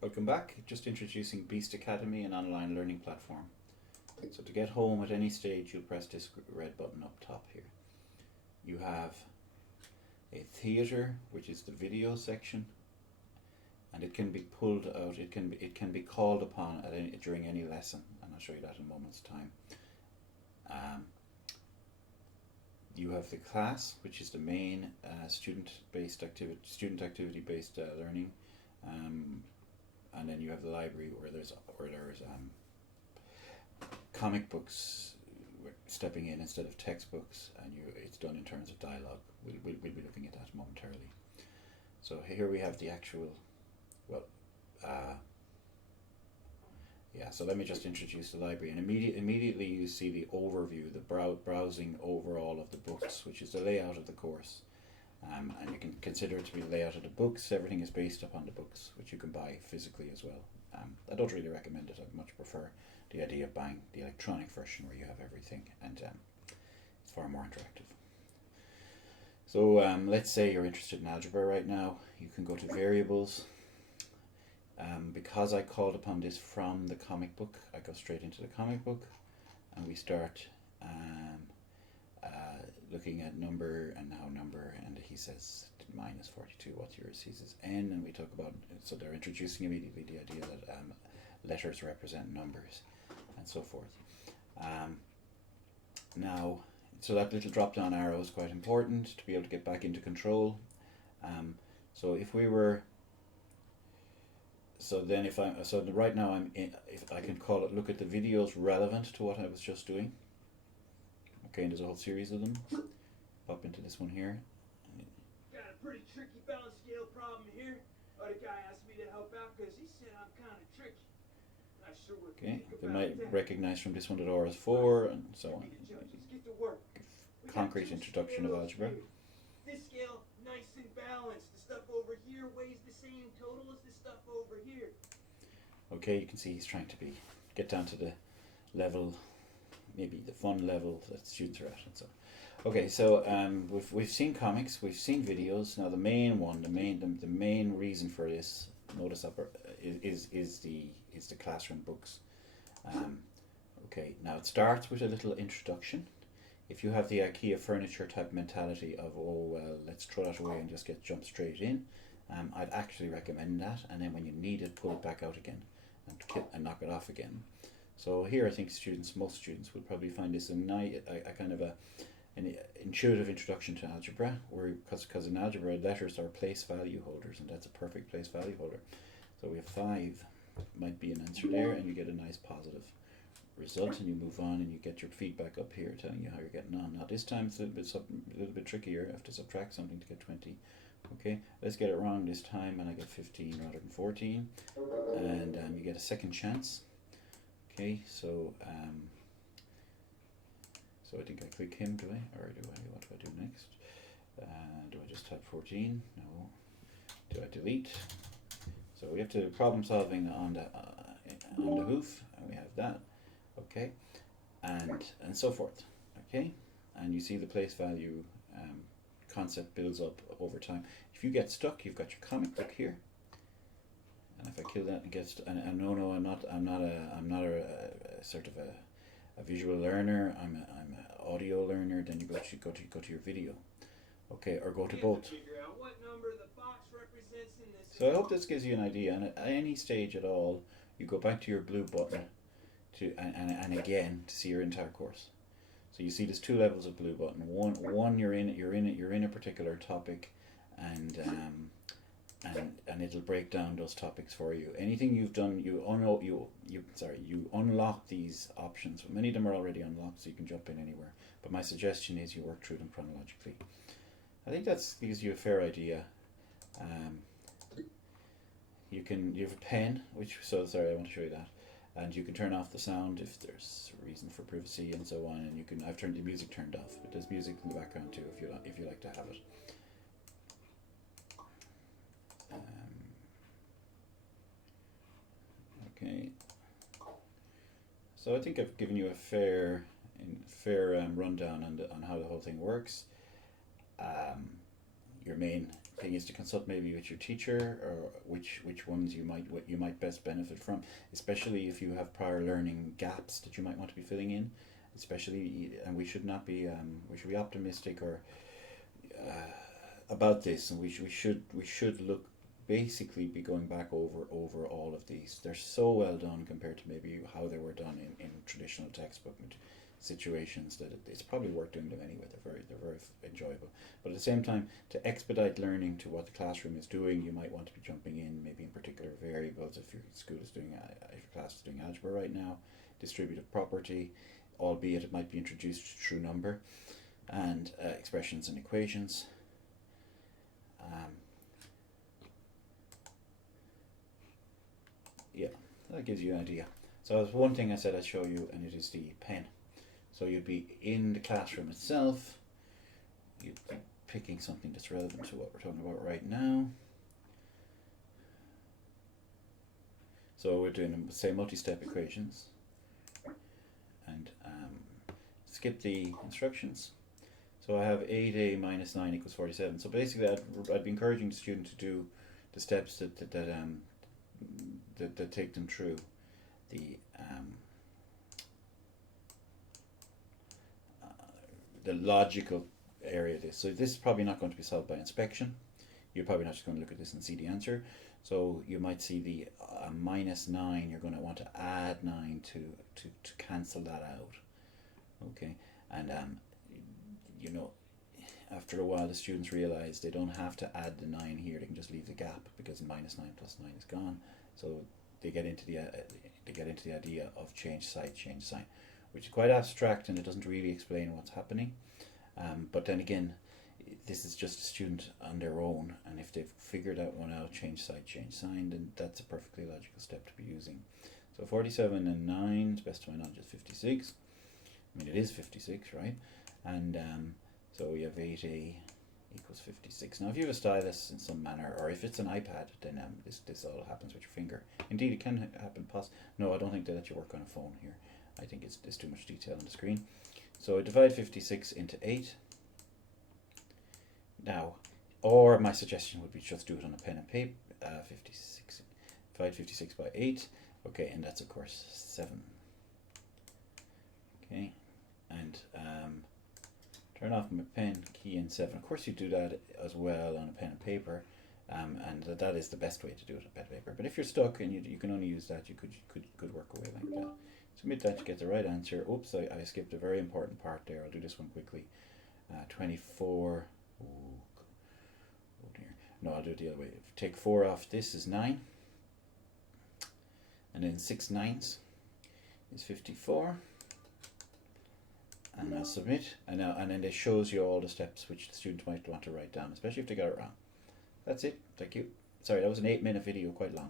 Welcome back. Just introducing Beast Academy, an online learning platform. So to get home at any stage, you'll press this red button up top here. You have a theatre, which is the video section, and it can be pulled out. It can be called upon during any lesson, and I'll show you that in a moment's time. You have the class, which is the main student activity-based learning, and then you have the library where there's comic books stepping in instead of textbooks, and it's done in terms of dialogue. We'll be looking at that momentarily. So here we have the actual, well, so let me just introduce the library, and immediately you see the overview, the browsing over all of the books, which is the layout of the course. And you can consider it to be the layout of the books. Everything is based upon the books, which you can buy physically as well. I don't really recommend it. I much prefer the idea of buying the electronic version where you have everything, and it's far more interactive. So let's say you're interested in algebra right now. You can go to variables. Because I called upon this from the comic book, I go straight into the comic book, and we start looking at number, and he says minus 42, what's yours? He says n, and we talk about, so they're introducing immediately the idea that letters represent numbers, and so forth. Now, so that little drop down arrow is quite important to be able to get back into control. So if we were, so then right now if I can call it, look at the videos relevant to what I was just doing. Okay, and there's a whole series of them. Pop into this one here. Got a pretty tricky balance scale problem here. The guy asked me to help out because he said I'm kind of tricky. I sure would. Okay, they might recognize from this one that R is 4, and so on. Get to work. Concrete introduction of algebra. This scale, nice and balanced. The stuff over here weighs the same total as the stuff over here. Okay, you can see he's trying to get down to the level, maybe the fun level that students are at, and so. Okay, so we've seen comics, we've seen videos. Now the main reason for this, notice up, is the classroom books. Okay, now it starts with a little introduction. If you have the IKEA furniture type mentality of, oh well, let's throw that away and just jump straight in, I'd actually recommend that. And then when you need it, pull it back out again and knock it off again. So here, I think most students would probably find this a kind of an intuitive introduction to algebra, because in algebra letters are place value holders, and that's a perfect place value holder. So we have 5 might be an answer there, and you get a nice positive result, and you move on, and you get your feedback up here telling you how you're getting on. Now this time it's a little bit trickier. I have to subtract something to get 20. Okay, let's get it wrong this time, and I get 15 rather than 14, and you get a second chance. Okay, so I think I click him, do I? Or what do I do next? Do I just type 14? No. Do I delete? So we have to problem solving on the hoof, and we have that. Okay, and so forth. Okay, and you see the place value concept builds up over time. If you get stuck, you've got your comic book here, and if I kill that and and no, I'm not a sort of a visual learner. I'm an audio learner. Then you go to your video, okay, or go to both. Figure out what number the box represents in this. So I hope this gives you an idea. And at any stage at all, you go back to your blue button and again to see your entire course. So you see there's 2 levels of blue button. One you're in a particular topic, and it'll break down those topics for you. Anything you've done, you unlock these options. Many of them are already unlocked, so you can jump in anywhere. But my suggestion is you work through them chronologically. I think that gives you a fair idea. You have a pen, I want to show you that. And you can turn off the sound if there's a reason for privacy and so on. And I've turned the music turned off, but there's music in the background too if you like to have it. Okay. So I think I've given you a fair rundown on how the whole thing works. Your main thing is to consult maybe with your teacher, or which ones what you might best benefit from, especially if you have prior learning gaps that you might want to be filling in. Especially, and we should not be we should be optimistic or about this, and we should look, basically be going back over all of these. They're so well done compared to maybe how they were done in traditional textbook situations that it's probably worth doing them anyway. They're very enjoyable. But at the same time, to expedite learning to what the classroom is doing, you might want to be jumping in maybe in particular variables. If your school is doing if your class is doing algebra right now, distributive property, albeit it might be introduced through number, and expressions and equations. Yeah, that gives you an idea. So there's one thing I said I'd show you, and it is the pen. So you'd be in the classroom itself, you'd be picking something that's relevant to what we're talking about right now. So we're doing, say, multi-step equations, and skip the instructions. So I have 8a minus 9 equals 47. So basically I'd be encouraging the student to do the steps that take them through the logical area of this. So this is probably not going to be solved by inspection. You're probably not just going to look at this and see the answer. So you might see the minus 9, you're going to want to add 9 to cancel that out. Okay, and you know, after a while the students realize they don't have to add the 9 here, they can just leave the gap because minus 9 plus 9 is gone. So they get into the idea of change sign, which is quite abstract and it doesn't really explain what's happening. But then again, this is just a student on their own, and if they've figured that one out, change sign, then that's a perfectly logical step to be using. So 47 and 9, to best of my knowledge, is 56. I mean, it is 56, right? And so we have 8a equals 56. Now, if you have a stylus in some manner, or if it's an iPad, then this all happens with your finger. Indeed, it can happen. No, I don't think they let you work on a phone here. I think it's too much detail on the screen. So I divide 56 into 8. Now, or my suggestion would be just do it on a pen and paper. 56, divide 56 by 8. Okay, and that's of course 7. Okay, and turn off my pen, key in 7. Of course you do that as well on a pen and paper, and that is the best way to do it on pen and paper. But if you're stuck and you can only use that, you could work away like that. Submit that to get the right answer. Oops, I skipped a very important part there. I'll do this one quickly. 24. Oh dear. No, I'll do it the other way. Take 4 off. This is 9. And then 6 nines is 54. And I'll submit. And then it shows you all the steps which the student might want to write down, especially if they got it wrong. That's it. Thank you. Sorry, that was an 8-minute video, quite long.